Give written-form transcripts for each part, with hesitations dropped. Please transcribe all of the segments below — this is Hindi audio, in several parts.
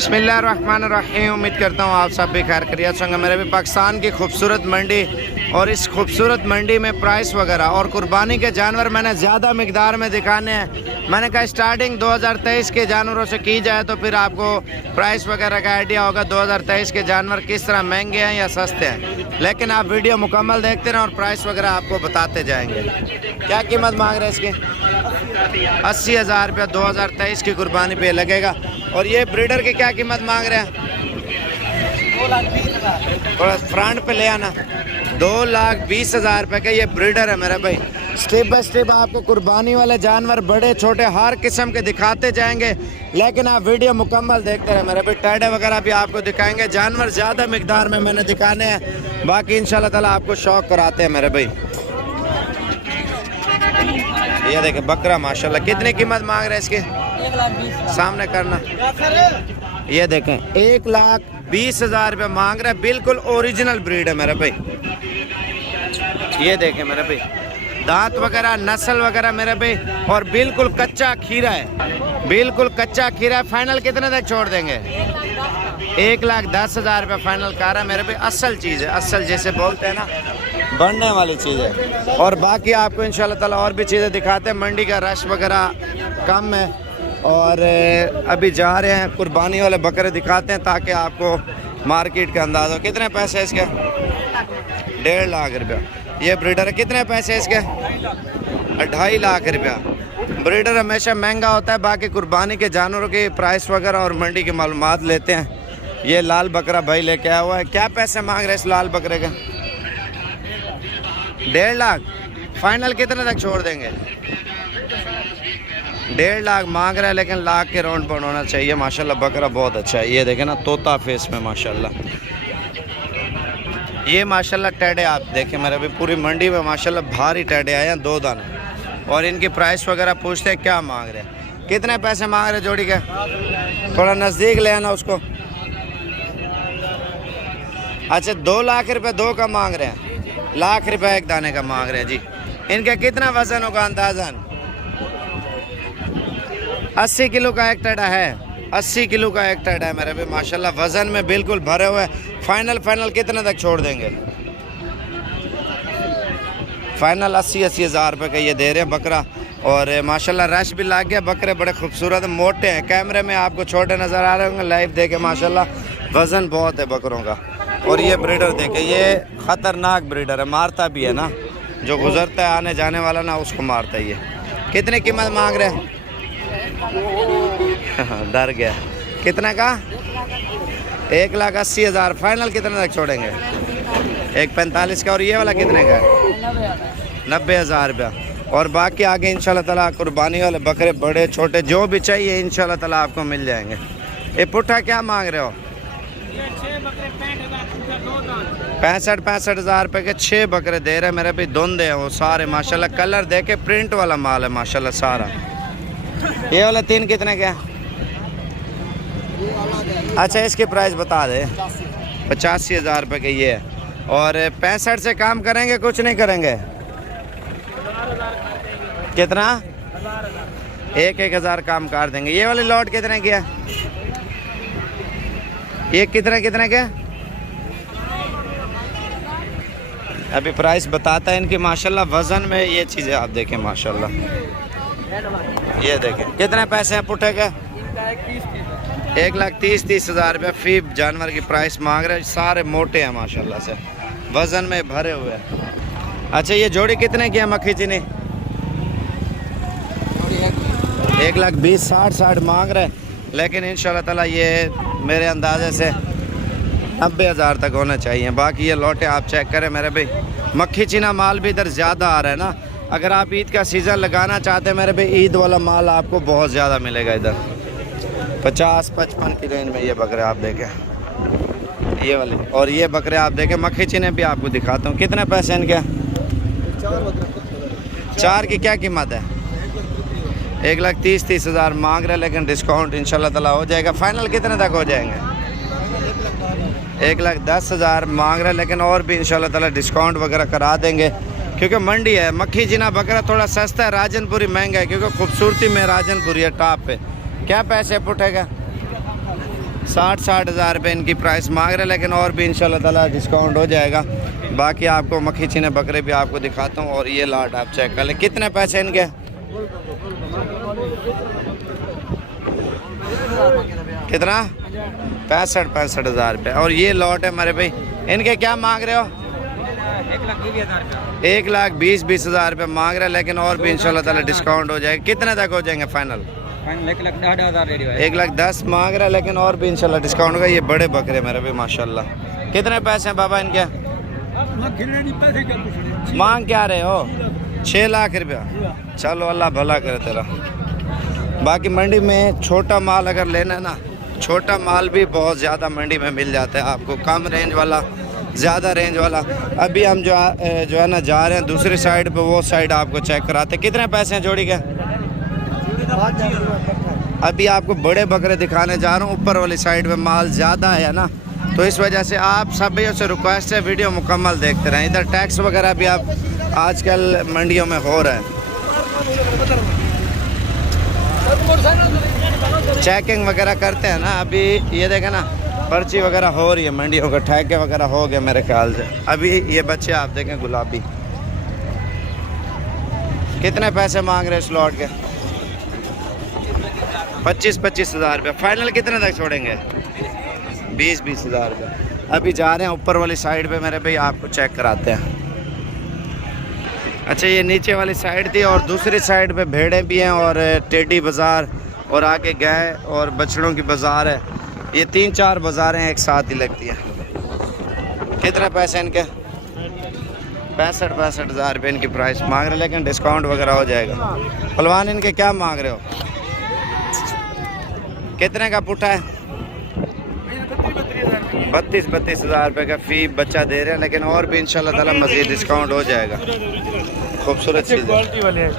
बिस्मिल्लाहिर्रहमानिर्रहीम। उम्मीद करता हूँ आप सब भी खैर खैरियत होंगे। मेरे भी पाकिस्तान की खूबसूरत मंडी और इस खूबसूरत मंडी में प्राइस वगैरह और कुर्बानी के जानवर मैंने ज़्यादा मिकदार में दिखाने हैं। मैंने कहा स्टार्टिंग 2023 के जानवरों से की जाए तो फिर आपको प्राइस वगैरह का आइडिया होगा 2023 के जानवर किस तरह महंगे हैं या सस्ते हैं। लेकिन आप वीडियो मुकम्मल देखते रहें और प्राइस वगैरह आपको बताते जाएंगे। क्या कीमत मांग रहे हैं इसकी? 80,000 रुपया 2023 की कुर्बानी पे लगेगा। और ये ब्रीडर की क्या कीमत मांग रहे हैं? 2,20,000। थोड़ा फ्रंट पे ले आना। 2,20,000 रुपये का ये ब्रीडर है मेरा भाई। स्टेप बाय स्टेप आपको कुर्बानी वाले जानवर बड़े छोटे हर किस्म के दिखाते जाएंगे, लेकिन आप वीडियो मुकम्मल देखते रहे मेरे भाई। टैडे वगैरह भी आपको दिखाएंगे। जानवर ज़्यादा मिकदार में मैंने दिखाने हैं, बाकी इंशाल्लाह ताला आपको शौक कराते हैं मेरे भाई। ये देखें बकरा माशाल्लाह। कितनी कीमत मांग रहे हैं इसकी? 1,20,000। सामने करना। ये देखें 1,20,000 रुपये मांग रहे हैं। बिल्कुल ओरिजिनल ब्रीड है मेरे भाई। ये देखें मेरे भाई, दांत वगैरह नस्ल वगैरह मेरे भाई, और बिल्कुल कच्चा खीरा है। बिल्कुल कच्चा खीरा है। फाइनल कितने तक छोड़ देंगे? 1,10,000 रुपये फाइनल कर रहा है मेरे भाई। असल चीज़ है, असल जैसे बोलते हैं ना, बढ़ने वाली चीज़ है। और बाकी आपको इंशाल्लाह ताला और भी चीज़ें दिखाते हैं। मंडी का रश वगैरह कम है और अभी जा रहे हैं कुर्बानी वाले बकरे दिखाते हैं ताकि आपको मार्केट का अंदाज़ हो। कितने पैसे है इसके? 1.5 लाख रुपया। ये ब्रीडर है। कितने पैसे है इसके? 2.5 लाख रुपया। ब्रीडर हमेशा महंगा होता है। बाकी कुर्बानी के जानवरों की प्राइस वगैरह और मंडी की मालूमात लेते हैं। ये लाल बकरा भाई लेके आया हुआ है। क्या पैसे मांग रहे हैं इस लाल बकरे का? 1.5 लाख। फाइनल कितने तक छोड़ देंगे? 1.5 लाख मांग रहा है, लेकिन लाख के राउंड पर होना चाहिए। माशाल्लाह बकरा बहुत अच्छा है। ये देखें ना, तोता फेस में माशाल्लाह। ये माशाल्लाह टैडे आप देखें मेरे भी, पूरी मंडी में माशाल्लाह भारी टैडे आए हैं 2 दाने। और इनकी प्राइस वगैरह पूछते हैं क्या मांग रहे हैं। कितने पैसे मांग रहे हैं जोड़ी के? थोड़ा नज़दीक ले आना उसको। अच्छा 2 लाख रुपये 2 का मांग रहे हैं। 1 लाख रुपये एक दाने का मांग रहे हैं जी। इनका कितना वजन होगा अंदाज़न? 80 किलो का एक टैडा है। 80 किलो का एक टैडा है मेरे भी माशाल्लाह। वज़न में बिल्कुल भरे हुए। फाइनल कितने तक छोड़ देंगे? फाइनल 80,000 रुपये का ये दे रहे हैं बकरा। और माशाल्लाह रश भी लग गया। बकरे बड़े खूबसूरत मोटे हैं। कैमरे में आपको छोटे नज़र आ रहे होंगे, लाइव देखे माशाल्लाह वज़न बहुत है बकरों का। और ये ब्रीडर देखे, ये ख़तरनाक ब्रीडर है। मारता भी है ना, जो गुज़रता है आने जाने वाला ना उसको मारता है ये। कितने कीमत मांग रहे हैं? डर गया। कितना का? 1,80,000। फाइनल कितने तक छोड़ेंगे? 1,45 का। और ये वाला कितने का है? 90,000 रुपया। और बाकी आगे इंशाल्लाह ताला कुर्बानी वाले बकरे बड़े छोटे जो भी चाहिए इंशाल्लाह ताला आपको मिल जाएंगे। ये पुट्ठा क्या मांग रहे हो? 65,000 रुपये के 6 बकरे दे रहे हैं मेरे भी। धुंधे हैं वो सारे माशाल्लाह। कलर देखे प्रिंट वाला माल है माशाल्लाह सारा। ये वाला 3 कितने का? अच्छा इसकी प्राइस बता दे। 85,000 रुपये के ये है। और 65 से काम करेंगे? कुछ नहीं करेंगे। कितना? 1,000 काम कर देंगे। ये वाली लॉट कितने की है? ये कितने के? अभी प्राइस बताता है इनकी माशाल्लाह। वज़न में ये चीज़ें आप देखें माशाल्लाह। ये देखें कितने पैसे हैं पुट्ठे के? 1,30,000 रुपये फी जानवर की प्राइस मांग रहे हैं। सारे मोटे हैं माशाल्लाह से, वज़न में भरे हुए हैं। अच्छा ये जोड़ी कितने की है मक्खी चीनी? 1,20,000 60 मांग रहे हैं, लेकिन इंशाल्लाह ताला ये मेरे अंदाजे से 90,000 तक होने चाहिए। बाकी ये लौटे आप चेक करें मेरे भाई। मक्खी चीना माल भी इधर ज़्यादा आ रहा है ना। अगर आप ईद का सीज़न लगाना चाहते हैं मेरे भाई, ईद वाला माल आपको बहुत ज़्यादा मिलेगा इधर। 50-55 की रेंज में ये बकरे आप देखें, ये वाले। और ये बकरे आप देखें मक्खी चीने भी आपको दिखाता हूँ। कितने पैसे इनके? 4 की क्या कीमत है? 1,30,000 मांग रहे हैं, लेकिन डिस्काउंट इंशाल्लाह ताला हो जाएगा। फाइनल कितने तक हो जाएंगे? 1,10,000 मांग रहे हैं, लेकिन और भी इंशाल्लाह ताला डिस्काउंट वगैरह करा देंगे क्योंकि मंडी है। मक्खी जिना बकरा थोड़ा सस्ता है, राजनपुरी महंगा है क्योंकि खूबसूरती में राजनपुरी है टॉप पे। क्या पैसे पुटेगा? 60 हज़ार रुपये इनकी प्राइस मांग रहे हैं, लेकिन और भी इंशाल्लाह ताला डिस्काउंट हो जाएगा। बाकी आपको मक्खी चीने बकरे भी आपको दिखाता हूँ। और ये लाट आप चेक कर लें, कितने पैसे इनके? कितना? 65 हज़ार रुपये। और ये लॉट है हमारे भाई, इनके क्या मांग रहे हो? 1,20,20 हज़ार रुपये मांग रहे हैं, लेकिन और भी इंशाल्लाह ताला डिस्काउंट हो जाएगा। कितने तक हो जाएंगे फाइनल? 1,10,000 मांग रहा है, लेकिन और भी इंशाल्लाह डिस्काउंट होगा। ये बड़े बकरे मेरे भी माशाल्लाह। कितने पैसे हैं बाबा इनके? मांग क्या रहे हो? 6 लाख रुपया। चलो अल्लाह भला करे तेरा। बाकी मंडी में छोटा माल अगर लेना है ना, छोटा माल भी बहुत ज़्यादा मंडी में मिल जाता है आपको, कम रेंज वाला, ज़्यादा रेंज वाला। अभी हम जो है ना जा रहे हैं दूसरी साइड पे, वो साइड आपको चेक कराते हैं। कितने पैसे हैं जोड़ी के? अभी आपको बड़े बकरे दिखाने जा रहा हूँ। ऊपर वाली साइड पे माल ज़्यादा है ना, तो इस वजह से आप सभी से रिक्वेस्ट है वीडियो मुकम्मल देखते रहें। इधर टैक्स वगैरह भी आप आजकल मंडियों में हो रहा है, चेकिंग वगैरह करते हैं ना। अभी ये देखें ना, पर्ची वगैरह हो रही है मंडियों का, ठेके वगैरह हो गए मेरे ख्याल से। अभी ये बच्चे आप देखें गुलाबी, कितने पैसे मांग रहे हैं इस लॉट के? 25 हज़ार रुपये। फाइनल कितने तक छोड़ेंगे? 20 हज़ार रुपये। अभी जा रहे हैं ऊपर वाली साइड पे मेरे भाई, आपको चेक कराते हैं। अच्छा, ये नीचे वाली साइड थी और दूसरी साइड पे भेड़ें भी हैं और टेडी बाज़ार और आगे गाय और बछड़ों की बाज़ार है। ये 3-4 बाज़ारें एक साथ ही लगती हैं। कितने पैसे इनके? 65 हज़ार रुपये इनकी प्राइस मांग रहे हैं, लेकिन डिस्काउंट वगैरह हो जाएगा। पहलवान इनके क्या मांग रहे हो? कितने का पुट्ठा है? 32 हज़ार रुपये का फ़ी बच्चा दे रहे हैं, लेकिन और भी इंशाल्लाह ताला मज़ीद डिस्काउंट हो जाएगा। खूबसूरत चीज़ है।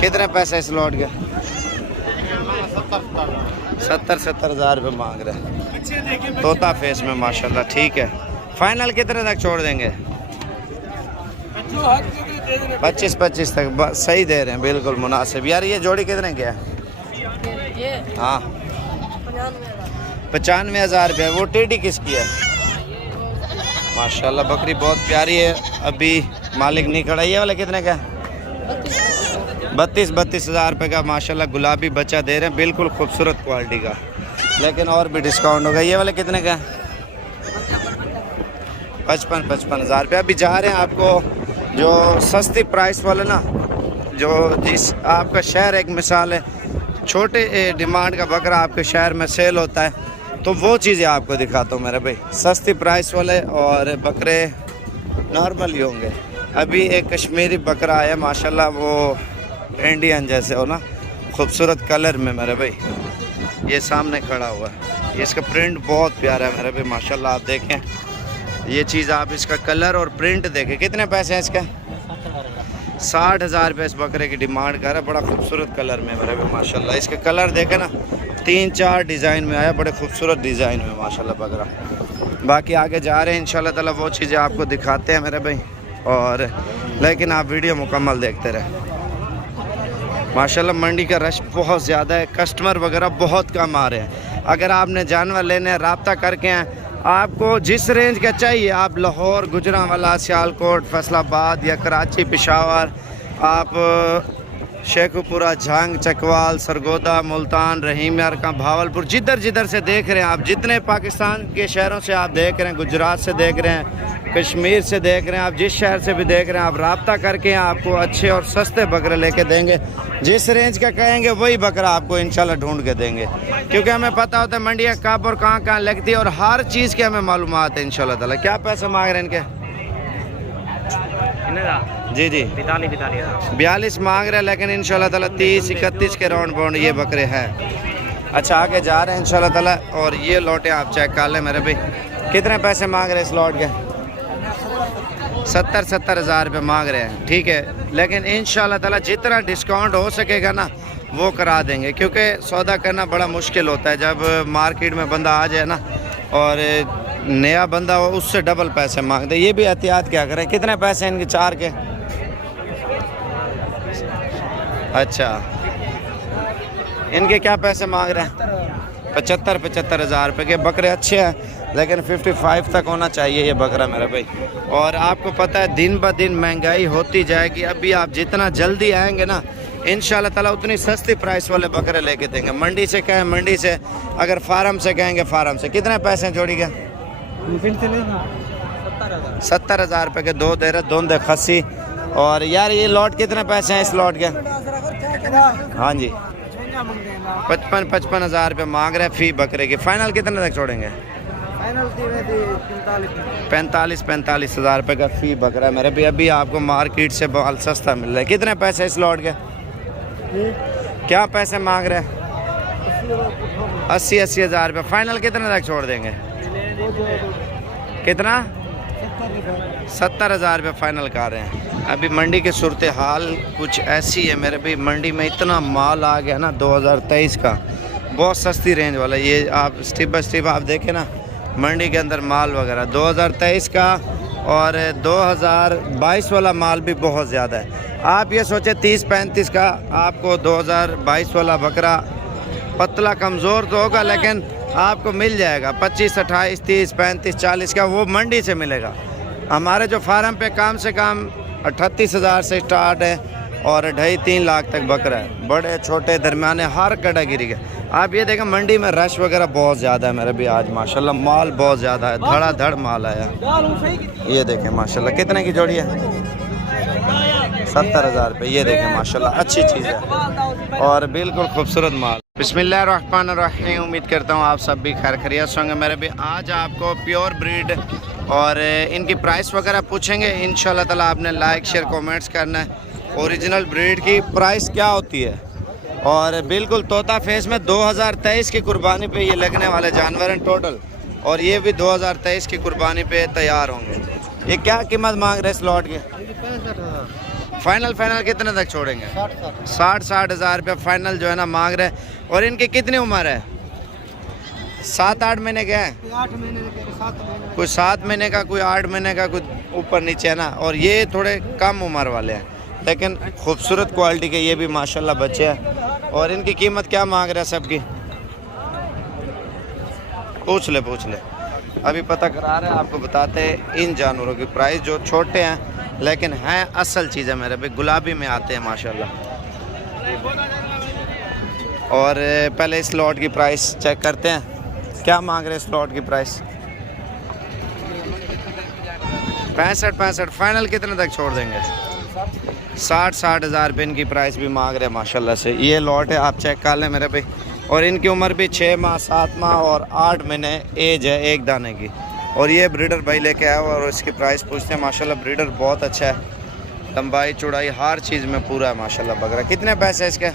कितने पैसे इस लॉट के? 70 हज़ार रुपये मांग रहे हैं, तोता फेस में माशाल्लाह। ठीक है, फाइनल कितने तक छोड़ देंगे? 25 तक सही दे रहे हैं, बिल्कुल मुनासिब। यार ये जोड़ी कितने की है? हाँ 95 हज़ार रुपये। वो टेडी किसकी है? माशाल्लाह बकरी बहुत प्यारी है। अभी मालिक नहीं खड़ा। ये वाला कितने का? 32 हज़ार रुपये का माशाल्लाह गुलाबी बच्चा दे रहे हैं, बिल्कुल खूबसूरत क्वालिटी का, लेकिन और भी डिस्काउंट होगा। ये वाले कितने का? 55 हज़ार रुपये। अभी जा रहे हैं आपको जो सस्ती प्राइस वाले ना, जो जिस आपका शहर एक मिसाल है, छोटे डिमांड का बकरा आपके शहर में सेल होता है, तो वो चीज़ें आपको दिखाता हूँ मेरे भाई। सस्ती प्राइस वाले और बकरे नॉर्मल ही होंगे। अभी एक कश्मीरी बकरा आया माशाल्लाह, वो इंडियन जैसे हो ना, खूबसूरत कलर में मेरे भाई। ये सामने खड़ा हुआ है, ये इसका प्रिंट बहुत प्यारा है मेरे भाई माशाल्लाह। आप देखें ये चीज़, आप इसका कलर और प्रिंट देखें। कितने पैसे हैं इसका? 60 हज़ार रुपये इस बकरे की डिमांड कर रहा है। बड़ा खूबसूरत कलर में मेरे भाई माशाल्लाह। इसका कलर देखें ना, 3-4 डिज़ाइन में आया, बड़े खूबसूरत डिज़ाइन में माशाल्लाह बकरा। बाकी आगे जा रहे हैं इंशाल्लाह ताला, वो चीज़ें आपको दिखाते हैं मेरे भाई। और लेकिन आप वीडियो मुकम्मल देखते रहें। माशाल्लाह मंडी का रश बहुत ज़्यादा है, कस्टमर वगैरह बहुत कम आ रहे हैं। अगर आपने जानवर लेने हैं, रब्ता करके हैं, आपको जिस रेंज का चाहिए, आप लाहौर, गुजरांवाला, सियालकोट, फैसलाबाद या कराची, पेशावर, आप शेखुपुरा, झांग, चकवाल, सरगोदा, मुल्तान, रहीम यारका, भावलपुर, जिधर से देख रहे हैं आप, जितने पाकिस्तान के शहरों से आप देख रहे हैं, गुजरात से देख रहे हैं, कश्मीर से देख रहे हैं, आप जिस शहर से भी देख रहे हैं, आप रब्ता करके आपको अच्छे और सस्ते बकरे लेके देंगे। जिस रेंज का कहेंगे वही बकरा आपको इंशाल्लाह ढूंढ के देंगे, क्योंकि हमें पता होता है मंडियाँ कब और कहाँ लगती है और हर चीज़ की हमें मालूमात है इंशाल्लाह ताला। क्या पैसे मांग रहे हैं इनके? जी 42 मांग रहे हैं, लेकिन इंशाल्लाह ताला 30-31 के राउंड बाउंड ये बकरे हैं। अच्छा, आगे जा रहे हैं इंशाल्लाह ताला। और ये लॉटे आप चेक कर लें मेरे भाई, कितने पैसे मांग रहे हैं इस लॉट के? 70 हज़ार रुपये मांग रहे हैं। ठीक है, लेकिन इंशाल्लाह ताला जितना डिस्काउंट हो सकेगा ना वो करा देंगे, क्योंकि सौदा करना बड़ा मुश्किल होता है। जब मार्केट में बंदा आ जाए ना और नया बंदा हो, उससे डबल पैसे मांगते। ये भी एहतियात क्या करें। कितने पैसे हैं इनके? 4 के? अच्छा, इनके क्या पैसे मांग रहे हैं? 75 हज़ार रुपये के बकरे अच्छे हैं, लेकिन 55 तक होना चाहिए ये बकरा मेरे भाई। और आपको पता है दिन ब दिन महंगाई होती जाएगी, अभी आप जितना जल्दी आएंगे ना इंशाल्लाह ताला उतनी सस्ती प्राइस वाले बकरे लेके देंगे। मंडी से कहें मंडी से, अगर फार्म से कहेंगे फार्म से। कितने पैसे जोड़ी के? 70 हज़ार रुपये के दो दे रहे, दोनों दे खस्सी। और यार ये लॉट कितने पैसे हैं इस लॉट के? हाँ जी 55 हज़ार रुपये मांग रहे फी बकरे की। फाइनल कितने तक छोड़ेंगे? 45 हज़ार रुपये का फी बकरा मेरे भी। अभी आपको मार्केट से बहुत सस्ता मिल रहा है। कितने पैसे इस लॉट के? क्या पैसे मांग रहे हैं? 80 हज़ार रुपये। फाइनल कितने तक छोड़ देंगे? कितना? 70 हज़ार रुपये फाइनल कर रहे हैं। अभी मंडी की सूरत हाल कुछ ऐसी है मेरे भी, मंडी में इतना माल आ गया ना 2023 का, बहुत सस्ती रेंज वाला। ये आप स्टेप बाय स्टेप आप देखें ना मंडी के अंदर माल वगैरह 2023 का और 2022 वाला माल भी बहुत ज़्यादा है। आप ये सोचें 30-35 का आपको 2022 वाला बकरा पतला कमज़ोर तो होगा, लेकिन आपको मिल जाएगा 25, 28, 30, 35, 40 का, वो मंडी से मिलेगा। हमारे जो फार्म पे काम से काम 38 हज़ार से स्टार्ट है और 2.5-3 लाख तक बकरा है, बड़े छोटे दरमियाने हर कैटेगरी के। आप ये देखें मंडी में रश वगैरह बहुत ज़्यादा है मेरे भी आज माशाल्लाह, माल बहुत ज़्यादा है, धड़ाधड़ माल आया। ये देखें माशाल्लाह कितने की जोड़ी है? 70 हज़ार रुपये। ये देखें माशाल्लाह अच्छी चीज़ है और बिल्कुल खूबसूरत माल। बिस्मिल्लाहिर्रहमानिर्रहीम। उम्मीद करता हूँ आप सब भी खैर खैरियत होंगे मेरे भी। आज आपको प्योर ब्रीड और इनकी प्राइस वगैरह पूछेंगे इंशाल्लाह ताला। आपने लाइक शेयर कमेंट्स करना है। ओरिजिनल ब्रीड की प्राइस क्या होती है और बिल्कुल तोता फेस में 2023 की कुर्बानी पे ये लगने वाले जानवर हैं टोटल, और ये भी 2023 की कुर्बानी पे तैयार होंगे। ये क्या कीमत मांग रहे इस लॉट के? फाइनल कितने तक छोड़ेंगे? 60 हज़ार रुपये फाइनल जो है ना मांग रहे हैं। और इनकी कितनी उम्र है? 7-8 महीने के हैं, कोई 7 महीने का, कोई 8 महीने का, कोई ऊपर नीचे है ना। और ये थोड़े कम उम्र वाले हैं लेकिन खूबसूरत क्वालिटी के ये भी माशाल्लाह बच्चे हैं। और इनकी कीमत क्या मांग रहे हैं सबकी? पूछ ले अभी पता करा रहे हैं, आपको बताते हैं इन जानवरों की प्राइस जो छोटे हैं लेकिन हैं असल चीज़ है मेरे भाई, गुलाबी में आते हैं माशाल्लाह। और पहले इस लॉट की प्राइस चेक करते हैं, क्या मांग रहे हैं इस लॉट की प्राइस? 65 फाइनल कितने तक छोड़ देंगे? 60 हज़ार रुपये इनकी प्राइस भी मांग रहे हैं माशाल्लाह से। ये लॉट है, आप चेक कर लें मेरे भाई। और इनकी उम्र भी 6 माह 7 माह और 8 महीने एज है एक दाने की। और ये ब्रीडर भाई लेके आया हुआ और इसकी प्राइस पूछते हैं। माशाल्लाह ब्रीडर बहुत अच्छा है, लंबाई चौड़ाई हर चीज़ में पूरा है माशाल्लाह बकरा। कितने पैसे इसके?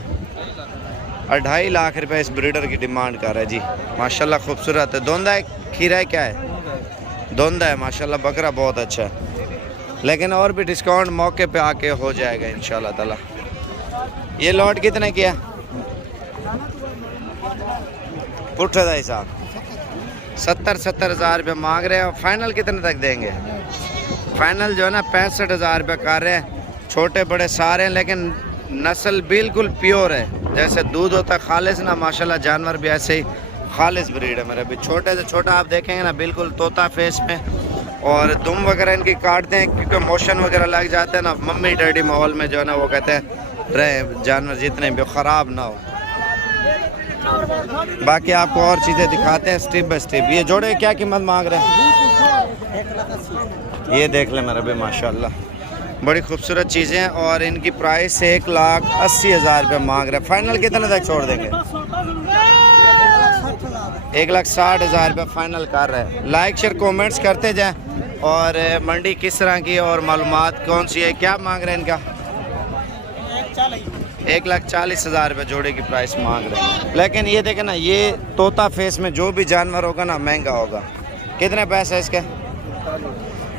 2.5 लाख रुपए इस ब्रीडर की डिमांड कर रहा है जी। माशाल्लाह खूबसूरत है। दोंदा है खीरा है, क्या है? दोंदा है माशाल्लाह, बकरा बहुत अच्छा है। लेकिन और भी डिस्काउंट मौके पे आके हो जाएगा इंशाल्लाह ताला। ये लॉट कितने किया? पुट्ठे का हिसाब 70 हज़ार रुपये मांग रहे हैं। और फाइनल कितने तक देंगे? फाइनल जो है ना 65 हज़ार रुपये कर रहे हैं। छोटे बड़े सारे हैं लेकिन नस्ल बिल्कुल प्योर है, जैसे दूध होता है खालिस ना, माशाल्लाह जानवर भी ऐसे ही खालिस ब्रीड है मेरे भी। छोटे से छोटा आप देखेंगे ना बिल्कुल तोता फेस में, और दुम वगैरह इनकी काटते हैं क्योंकि मोशन वगैरह लग जाते हैं ना। मम्मी डैडी माहौल में जो है ना वो कहते हैं रहे जानवर जितने भी ख़राब ना हो। बाकी आपको और चीज़ें दिखाते हैं स्टेप बाय स्टेप। ये जोड़े क्या कीमत मांग रहे हैं? ये देख लें मेरे भी माशाल्लाह बड़ी खूबसूरत चीज़ें हैं। और इनकी प्राइस 1,80,000 रुपये मांग रहे हैं। फाइनल कितने तक छोड़ देंगे? 1,60,000 रुपये फाइनल कर रहे हैं। लाइक शेयर कमेंट्स करते जाएं। और मंडी किस तरह की और मालूमात कौन सी है, क्या मांग रहे हैं इनका? 1,40,000 रुपये जोड़े की प्राइस मांग रहे हैं। लेकिन ये देखें ना, ये तोता फेस में जो भी जानवर होगा ना महंगा होगा। कितने पैसे इसके?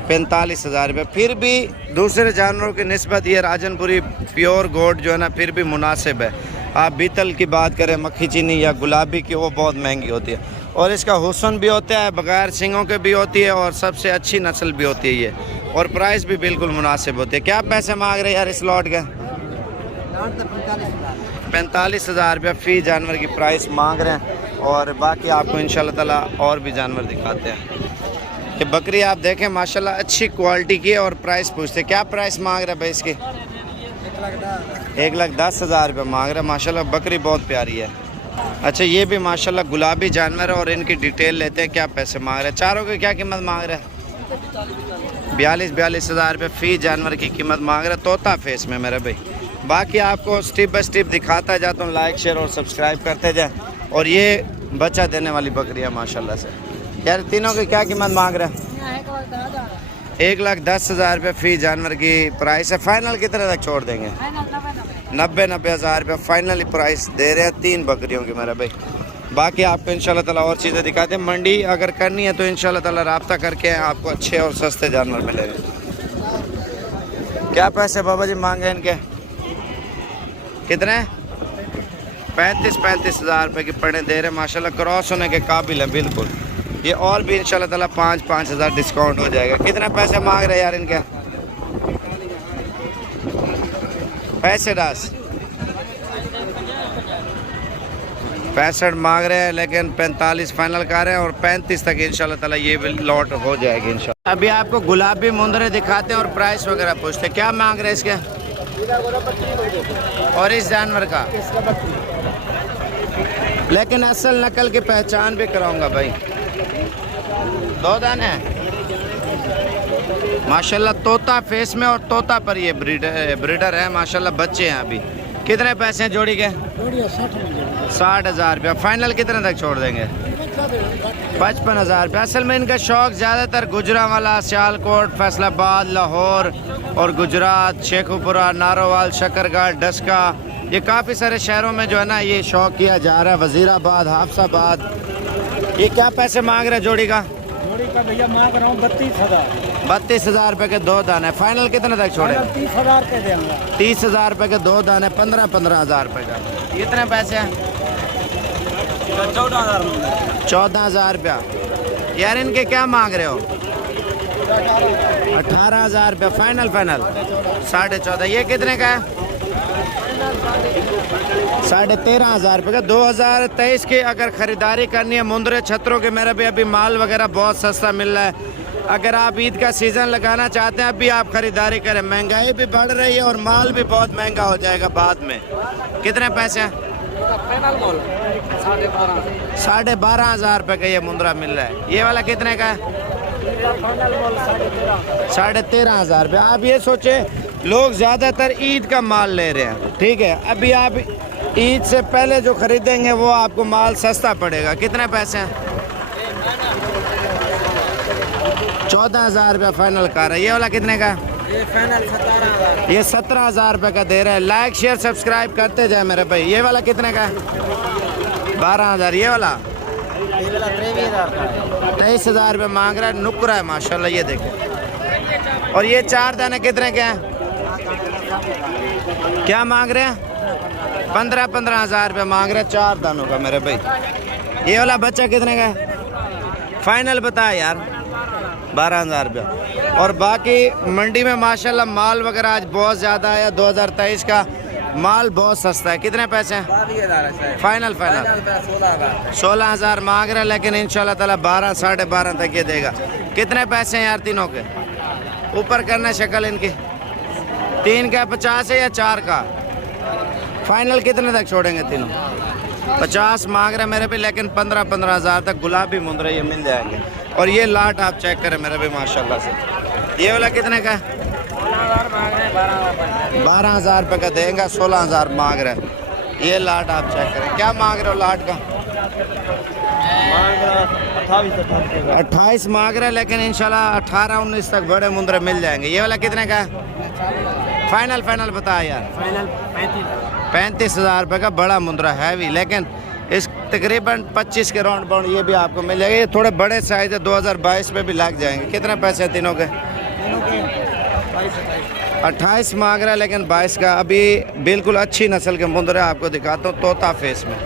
45,000 रुपये। फिर भी दूसरे जानवरों की निस्बत ये राजनपुरी प्योर गोट जो है ना फिर भी मुनासिब है। आप बीतल की बात करें, मक्खी चीनी या गुलाबी की, वो बहुत महंगी होती है। और इसका हुस्न भी होता है, बगैर सिंगों के भी होती है, और सबसे अच्छी नस्ल भी होती है ये। और प्राइस भी बिल्कुल मुनासिब होती है। क्या पैसे मांग रहे हैं यार इस लॉट के? 45,000 रुपये फ़ी जानवर की प्राइस मांग रहे हैं। और बाकी आपको इंशाल्लाह ताला और भी जानवर दिखाते हैं। ये बकरी आप देखें माशाल्लाह अच्छी क्वालिटी की है और प्राइस पूछते क्या प्राइस मांग रहे हैं भाई इसकी? 1,10,000 रुपये मांग रहे हैं। माशाल्लाह बकरी बहुत प्यारी है। अच्छा ये भी माशाल्लाह गुलाबी जानवर है और इनकी डिटेल लेते हैं क्या पैसे मांग रहे हैं। चारों की क्या कीमत मांग रहे हैं? 42,000 रुपये फ़ी जानवर की कीमत मांग रहे हैं, तोता फेस में मेरे भाई। बाकी आपको स्टेप बाय स्टेप दिखाता जाता हूँ, लाइक शेयर और सब्सक्राइब करते जाएँ। और ये बच्चा देने वाली बकरी है माशाल्लाह से। यार तीनों की क्या कीमत मांग रहे हैं? 1,10,000 रुपये फ़ी जानवर की प्राइस है। फाइनल कितने तक छोड़ देंगे? 90,000 रुपये फाइनली प्राइस दे रहे हैं 3 बकरियों की मेरा भाई। बाकी आपको इंशाल्लाह ताला और चीज़ें दिखाते हैं। मंडी अगर करनी है तो इंशाल्लाह ताला रब्ता करके आपको अच्छे और सस्ते जानवर मिलेंगे। क्या पैसे बाबा जी मांगे इनके? कितने? 35,000 रुपये की पड़े दे रहे हैं माशाल्लाह। क्रॉस होने के काबिल है बिल्कुल। ये और भी इंशाल्लाह ताला 5,000 डिस्काउंट हो जाएगा। कितने पैसे मांग रहे हैं यार इनके? पैसे 65 मांग रहे हैं लेकिन 45 फाइनल कर रहे हैं और 35 तक इंशाल्लाह ताला ये लॉट हो जाएगी इंशाल्लाह। अभी आपको गुलाबी मुंदरे दिखाते हैं और प्राइस वगैरह पूछते हैं। क्या मांग रहे हैं इसके? और इस जानवर का? लेकिन असल नकल की पहचान भी कराऊंगा भाई। 2 दाने माशाल्लाह तोता फेस में और तोता पर ये ब्रीडर है माशाल्लाह। बच्चे हैं अभी। कितने पैसे हैं जोड़ी के? 60,000 रुपया। फाइनल कितने तक छोड़ देंगे? 55,000 रुपया। असल में इनका शौक ज़्यादातर गुजरांवाला, सियालकोट, फैसलाबाद, लाहौर और गुजरात, शेखुपुरा, नारोवाल, शकरगढ़, डस्का, ये काफ़ी सारे शहरों में जो है ना ये शौक किया जा रहा है। वज़ीराबाद, हाफसाबाद। ये क्या पैसे मांग रहे हैं जोड़ी का? जोड़ी का भैया मांग रहा हूँ 32,000। 32,000 रुपये के 2 दाने। फाइनल कितने तक छोड़े? 30,000 के देंगे। 30,000 रुपये के 2 दाने 15,000 रुपये का। कितने पैसे हैं? 14,000 रुपया। यार इनके क्या मांग रहे हो? 18,000 रुपया। फाइनल 14.5। ये कितने का है? 13,500 रुपये का। 2023 की अगर ख़रीदारी करनी है मुंदरे छतरों के मेरा भी अभी माल वगैरह बहुत सस्ता मिल रहा है। अगर आप ईद का सीज़न लगाना चाहते हैं अभी आप ख़रीदारी करें। महंगाई भी बढ़ रही है और माल भी बहुत महंगा हो जाएगा बाद में। कितने पैसे हैं? 12,500 रुपये का ये मुंदरा मिल रहा है। ये वाला कितने का है? 13,500 रुपये। आप ये सोचें लोग ज़्यादातर ईद का माल ले रहे हैं, ठीक है। अभी आप ईद से पहले जो ख़रीदेंगे वो आपको माल सस्ता पड़ेगा। कितने पैसे हैं? 14,000 रुपया फाइनल कर रहा है। ये वाला कितने का? ये फाइनल 17,000। ये 17,000 रुपये का दे रहा है। लाइक शेयर सब्सक्राइब करते जाए मेरे भाई। ये वाला कितने का है? 12,000। ये वाला 23,000 रुपये मांग रहा है। नुकरा है माशाल्लाह। ये देखें। और ये 4 दाने कितने के हैं? क्या मांग रहे हैं? 15,000 रुपये मांग रहे हैं 4 दानों का मेरे भाई। ये वाला बच्चा कितने का है? फाइनल बता यार। 12,000 रुपया। और बाकी मंडी में माशाल्लाह माल वगैरह आज बहुत ज़्यादा है। 2023 का माल बहुत सस्ता है। कितने पैसे हैं? फाइनल 16,000 मांग रहे हैं लेकिन इंशाल्लाह ताला 12 साढ़े 12 तक ये देगा। कितने पैसे हैं यार तीनों के? ऊपर करना शक्ल इनकी। 3 का 50 है या 4 का? फाइनल कितने तक छोड़ेंगे तीनों? 50 मांग रहे मेरे भी लेकिन 15,000 तक गुलाबी मुंदरे ये मिल जाएंगे। और ये लाट आप चेक करें मेरे भी माशाल्लाह से। ये वाला कितने का है? 12,000 रुपये का देंगे। 16,000 मांग रहे हैं। ये लाट आप चेक करें। क्या मांग रहे हो लाट का? 28 मांग रहे हैं लेकिन इंशाल्लाह 18-19 तक बड़े मुंदरे मिल जाएंगे। ये वाला कितने का है? फाइनल बता यार। 35,000 रुपये का बड़ा मुंदरा है भी लेकिन इस तकरीबन 25 के राउंड बाउंड ये भी आपको मिल जाएगा। ये थोड़े बड़े साइज है 2022 में भी लग जाएंगे। कितने पैसे हैं तीनों के? 28 मांग रहा है लेकिन 22 का। अभी बिल्कुल अच्छी नस्ल के मुंदरे आपको दिखाता हूँ तोता फेस में।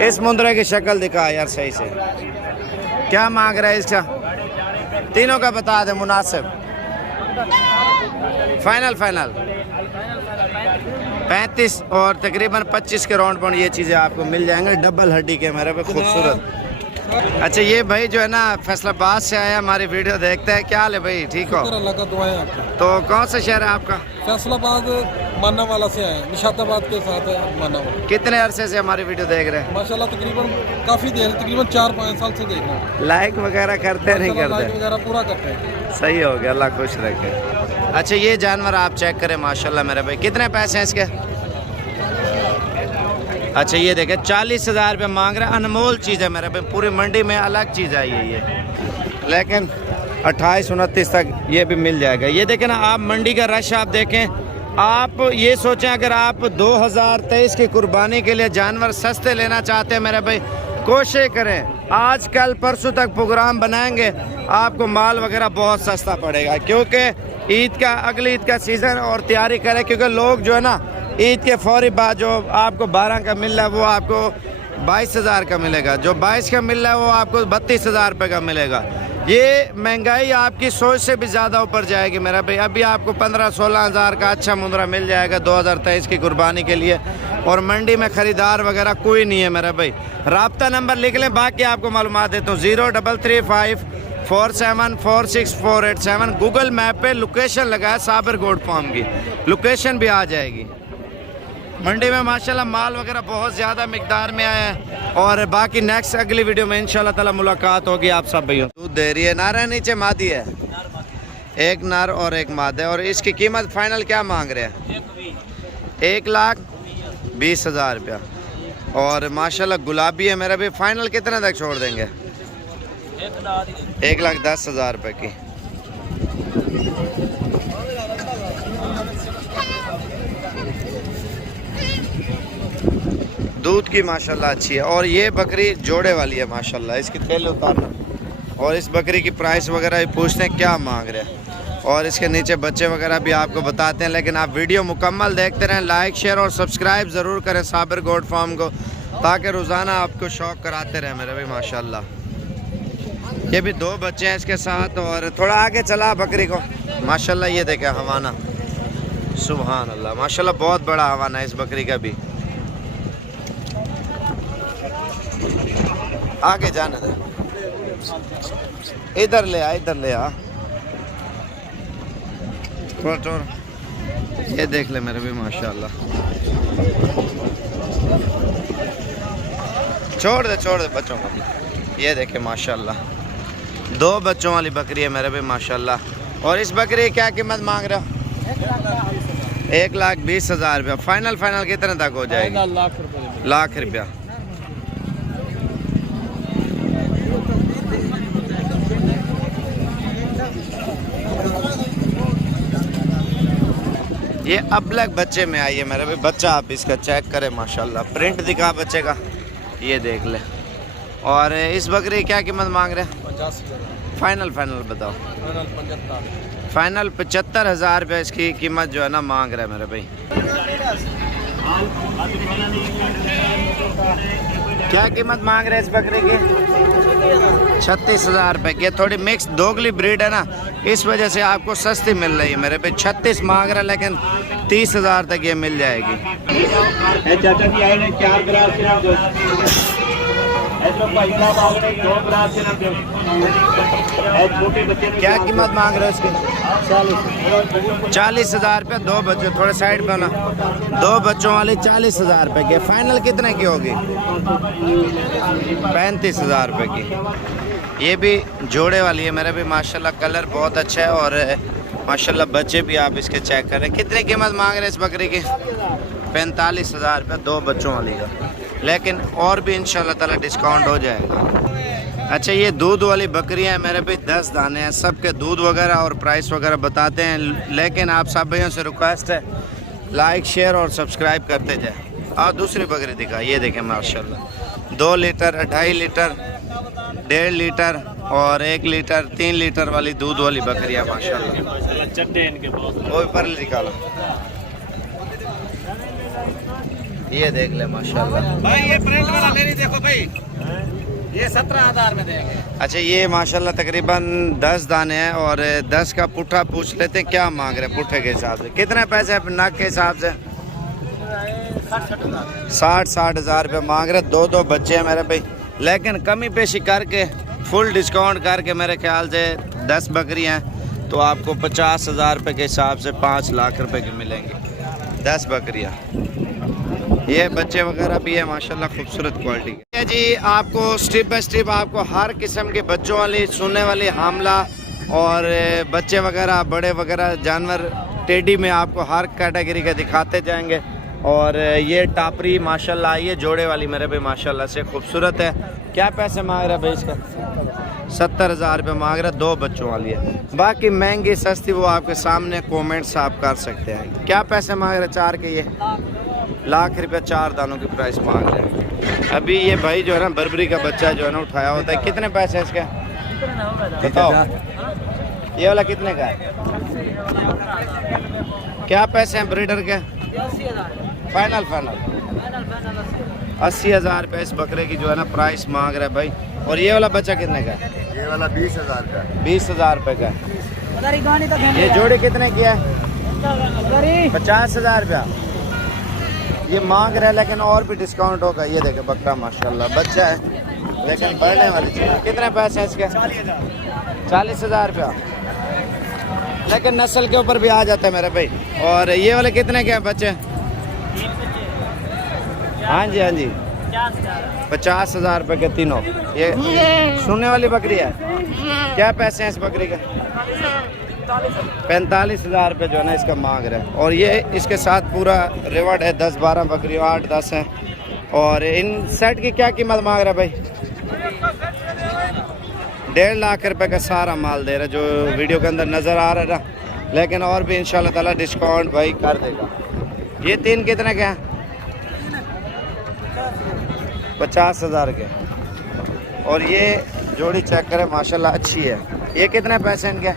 इस मुंदरे की शक्ल दिखा यार सही से। क्या मांग रहा है इसका? तीनों का बता दे मुनासिब। फाइनल 35 और तकरीबन 25 के राउंड पॉइंट ये चीज़ें आपको मिल जाएंगे, डबल हड्डी के मेरे पे खूबसूरत। अच्छा ये भाई जो है ना फैसलाबाद से आया, हमारी वीडियो देखते हैं। क्या हाल है भाई, ठीक हो? अल्लाह का दुआ है आपका। तो कौन सा शहर है आपका? फैसलाबाद मानावाला से आए, निशाताबाद के साथ है मानावाला। कितने अरसे से हमारी वीडियो देख रहे हैं? माशाल्लाह तकरीबन काफ़ी देर, तकरीबन 4-5 साल से देख रहा हूँ। लाइक वगैरह करते नहीं लाइक करते? वगैरह पूरा करते हैं। सही हो गया, अल्लाह खुश रखे। अच्छा ये जानवर आप चेक करें माशाल्लाह मेरे भाई, कितने पैसे हैं इसके? अच्छा ये देखें 40,000 रुपये मांग रहे हैं, अनमोल चीज़ है मेरे भाई, पूरी मंडी में अलग चीज़ आई है ये, लेकिन 28-29 तक ये भी मिल जाएगा। ये देखें ना आप, मंडी का रश आप देखें, आप ये सोचें अगर आप 2023 की कुर्बानी के लिए जानवर सस्ते लेना चाहते हैं मेरे भाई, कोशिश करें आज कल परसों तक प्रोग्राम बनाएंगे, आपको माल वगैरह बहुत सस्ता पड़ेगा, क्योंकि ईद का, अगली ईद का सीज़न और तैयारी करें, क्योंकि लोग जो है ना ईद के फौरी बाद जो आपको 12 का मिल रहा है वो आपको 22,000 का मिलेगा, जो 22 का मिल रहा है वो आपको 32,000 रुपये का मिलेगा। ये महंगाई आपकी सोच से भी ज़्यादा ऊपर जाएगी मेरा भाई। अभी आपको 15-16 हज़ार का अच्छा मुंदरा मिल जाएगा 2023 की कुर्बानी के लिए, और मंडी में ख़रीदार वगैरह कोई नहीं है मेरा भाई। राब्ता नंबर लिख लें, बाकी आपको मालूमात देता हूँ। 0335464647। गूगल मैप पे लोकेशन लगाए साबर गोड फार्म की, लोकेशन भी आ जाएगी। मंडी में माशाल्लाह माल वगैरह बहुत ज़्यादा मिकदार में आया है, और बाकी नेक्स्ट अगली वीडियो में इंशाल्लाह ताला मुलाकात होगी आप सब भाइयों। दूध दे रही है, नारा नीचे मादी है, एक नर और एक मादे। और इसकी कीमत फाइनल क्या मांग रहे हैं? 1,20,000 रुपया। और माशाल्लाह गुलाबी है मेरा भी, फाइनल कितने तक छोड़ देंगे? 1,10,000 रुपये की। दूध की माशाल्लाह अच्छी है, और ये बकरी जोड़े वाली है माशाल्लाह। इसकी तेल उतारना, और इस बकरी की प्राइस वगैरह भी पूछते हैं क्या मांग रहे हैं, और इसके नीचे बच्चे वगैरह भी आपको बताते हैं। लेकिन आप वीडियो मुकम्मल देखते रहें, लाइक शेयर और सब्सक्राइब ज़रूर करें साबर गोड फार्म को, ताकि रोज़ाना आपको शौक़ कराते रहें मेरे भाई माशाल्लाह। ये भी 2 बच्चे हैं इसके साथ, और थोड़ा आगे चला बकरी को माशाल्लाह। ये देखें हवाना, सुभान अल्लाह माशाल्लाह, बहुत बड़ा हवाना है इस बकरी का भी। आगे जाने दे, इधर ले आ, इधर ले आ थोड़ा। ये देख ले मेरे भी माशाल्लाह। छोड़ दे बच्चों को। ये देखे माशाल्लाह 2 बच्चों वाली बकरी है मेरे भी माशाल्लाह। और इस बकरी की क्या कीमत मांग रहे हो? 1,20,000 रुपया। फाइनल कितने तक हो जाएगी? लाख रुपया। ये अबलग बच्चे में आई है मेरे भाई, बच्चा आप इसका चेक करें माशाल्लाह। प्रिंट दिखा बच्चे का, ये देख ले। और इस बकरी क्या कीमत मांग रहे हैं? 85,000। फाइनल बताओ। फाइनल 75,000 रुपये इसकी कीमत जो है ना मांग रहा है मेरे भाई। क्या कीमत मांग रहे हैं इस बकरी की? 36,000 रुपये की। थोड़ी मिक्स दोगली ब्रीड है ना, इस वजह से आपको सस्ती मिल रही है मेरे पे। 36 मांग रहा है, लेकिन 30,000 तक ये मिल जाएगी। क्या कीमत मांग रहे हो इसकी? 40,000 रुपये। 2 बच्चे, थोड़े साइड पे ना, 2 बच्चों वाली 40,000 रुपये की। फाइनल कितने की होगी? 35,000 रुपये की। ये भी जोड़े वाली है मेरा भी माशाल्लाह, कलर बहुत अच्छा है, और माशाल्लाह बच्चे भी आप इसके चेक करें। कितने कीमत मांग रहे हैं इस बकरी की? 45,000 रुपये 2 बच्चों वाली का, लेकिन और भी इंशाल्लाह ताला डिस्काउंट हो जाएगा। अच्छा ये दूध वाली बकरियां हैं मेरे भी, 10 दाने हैं, सबके दूध वगैरह और प्राइस वगैरह बताते हैं। लेकिन आप सब भाइयों से रिक्वेस्ट है, लाइक शेयर और सब्सक्राइब करते जाए। और दूसरी बकरी दिखा, ये देखें माशाल्लाह 2 लीटर, 2.5 लीटर, 1.5 लीटर और 1 लीटर, 3 लीटर वाली दूध वाली बकरियां माशाल्लाह। वो ऊपर निकालो, ये देख ले माशाल्लाह भाई। ये प्रिंट वाला ले देखो भाई, ये 17,000 में देंगे। अच्छा ये माशाल्लाह तकरीबन 10 दाने हैं, और 10 का पुट्ठा पूछ लेते हैं क्या मांग रहे हैं पुट्ठे के हिसाब से? कितने पैसे हैं नग के हिसाब से? 60 हज़ार रुपये मांग रहे। दो बच्चे हैं मेरे भाई, लेकिन कमी पेशी करके फुल डिस्काउंट करके मेरे ख्याल से 10 बकरियाँ हैं तो आपको 50 हज़ार रुपये के हिसाब से 5 लाख रुपए की मिलेंगी 10 बकरियाँ। ये बच्चे वगैरह भी है माशाल्लाह, खूबसूरत क्वालिटी के जी। आपको स्टेप बाय स्टेप आपको हर किस्म के बच्चों वाली, सोने वाली, हामला और बच्चे वगैरह, बड़े वगैरह जानवर टेडी में आपको हर कैटेगरी के दिखाते जाएंगे। और ये टापरी माशाल्लाह, ये जोड़े वाली मेरे भाई माशाल्लाह से खूबसूरत है। क्या पैसे मांग रहा है भाई इसका? 70 हज़ार रुपये मांग रहा है, 2 बच्चों वाली है। बाकी महंगी सस्ती वो आपके सामने कमेंट्स आप कर सकते हैं। क्या पैसे मांग रहे हैं 4 के? ये लाख रुपये 4 दानों की प्राइस मांग रहे हैं। अभी ये भाई जो है ना बर्बरी का बच्चा जो है ना उठाया होता है, कितने पैसे है इसके बताओ? ये वाला कितने का है? क्या पैसे हैं ब्रीडर के? फाइनल 80 हज़ार रुपये इस बकरे की जो है ना प्राइस मांग रहा है भाई। और ये वाला बच्चा कितने का है? ये वाला 20 हज़ार का है। 20 हज़ार रुपये का है। ये जोड़ी कितने की है? 50 हज़ार रुपया ये मांग रहा है, लेकिन और भी डिस्काउंट होगा। ये देखे बकरा माशाल्लाह बच्चा है, लेकिन बढ़ने वाली चीज़। कितने पैसे हैं इसके? 40 हज़ार रुपया, लेकिन नस्ल के ऊपर भी आ जाता है मेरे भाई। और ये वाले कितने के हैं बच्चे? हाँ जी 50 हज़ार रुपये के तीनों। ये सुनने वाली बकरी है। क्या पैसे हैं इस बकरी के? 45 हज़ार रुपये जो है ना इसका मांग रहा है। और ये इसके साथ पूरा रिवॉर्ड है, 10-12 बकरी, 8-10 हैं। और इन सेट की क्या कीमत मांग रहा है भाई? 1.5 लाख रुपए का सारा माल दे रहा है, जो वीडियो के अंदर नज़र आ रहा है ना। लेकिन और भी इंशाल्लाह ताला डिस्काउंट भाई कर देगा। ये 3 कितने के हैं? 50 हज़ार के। और ये जोड़ी चेक करें माशाल्लाह अच्छी है। ये कितने पैसे इनके?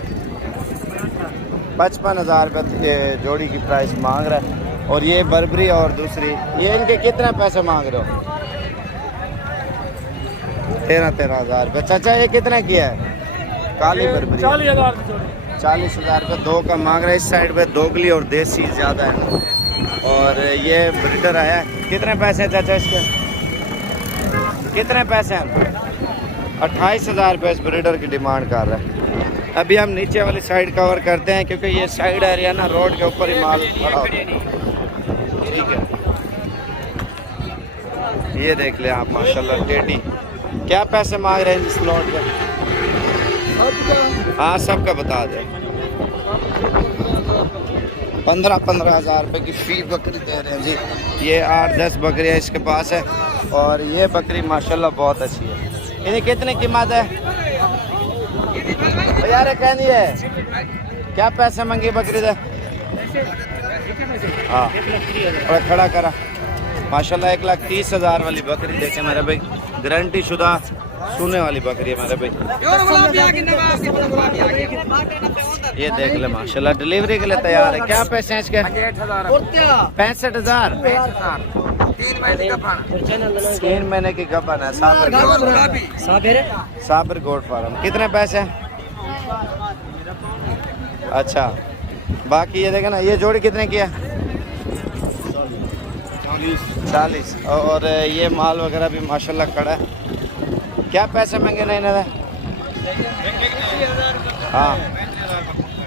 55 हज़ार रुपये जोड़ी की प्राइस मांग रहा है। और ये बर्बरी और दूसरी, ये इनके कितने पैसे मांग रहे हो? 13 हज़ार रुपये। चाचा ये कितने की है? काली बर्बरी 40 हज़ार रुपये 2 का मांग रहा है। इस साइड पे दोगली और देसी ज़्यादा है। और ये ब्रीडर आया, कितने पैसे हैं चाचा इसके? कितने पैसे हैं? 28 हज़ार रुपये इस ब्रीडर की डिमांड कर रहा है। अभी हम नीचे वाली साइड कवर करते हैं, क्योंकि ये साइड एरिया ना रोड के ऊपर ही माल खड़ा होता है। ठीक है, ये देख ले आप माशाल्लाह टेडी। क्या पैसे मांग रहे हैं इस प्लॉट के? हाँ सबका बता दें। 15 हज़ार रुपये की फी बकरी दे रहे हैं जी। ये 8-10 बकरियाँ इसके पास है। और ये बकरी माशाल्लाह बहुत अच्छी है। इन्हें कितने कीमत है यार? कहनी है क्या पैसे मंगी बकरी दे? हाँ थोड़ा खड़ा करा माशाल्लाह। 1,30,000 वाली बकरी देखे मेरे भाई, गारंटी शुदा सोने वाली बकरी है मेरे भाई। ये देख ले माशाल्लाह, डिलीवरी के लिए तैयार है। क्या पैसे हैं इसके? 65 हज़ार। 3 महीने की गबन है। Sabir goat farm. कितने पैसे? अच्छा, बाकी ये देखे ना, ये जोड़ी कितने की है? 40। और ये माल वगैरह भी माशाल्लाह खड़ा है। क्या पैसे महंगे नहीं ना? हाँ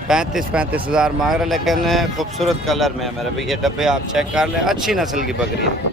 35 हज़ार मांग रहे, लेकिन खूबसूरत कलर में है मेरे भाई। ये डब्बे आप चेक कर लें, अच्छी नस्ल की बकरी है।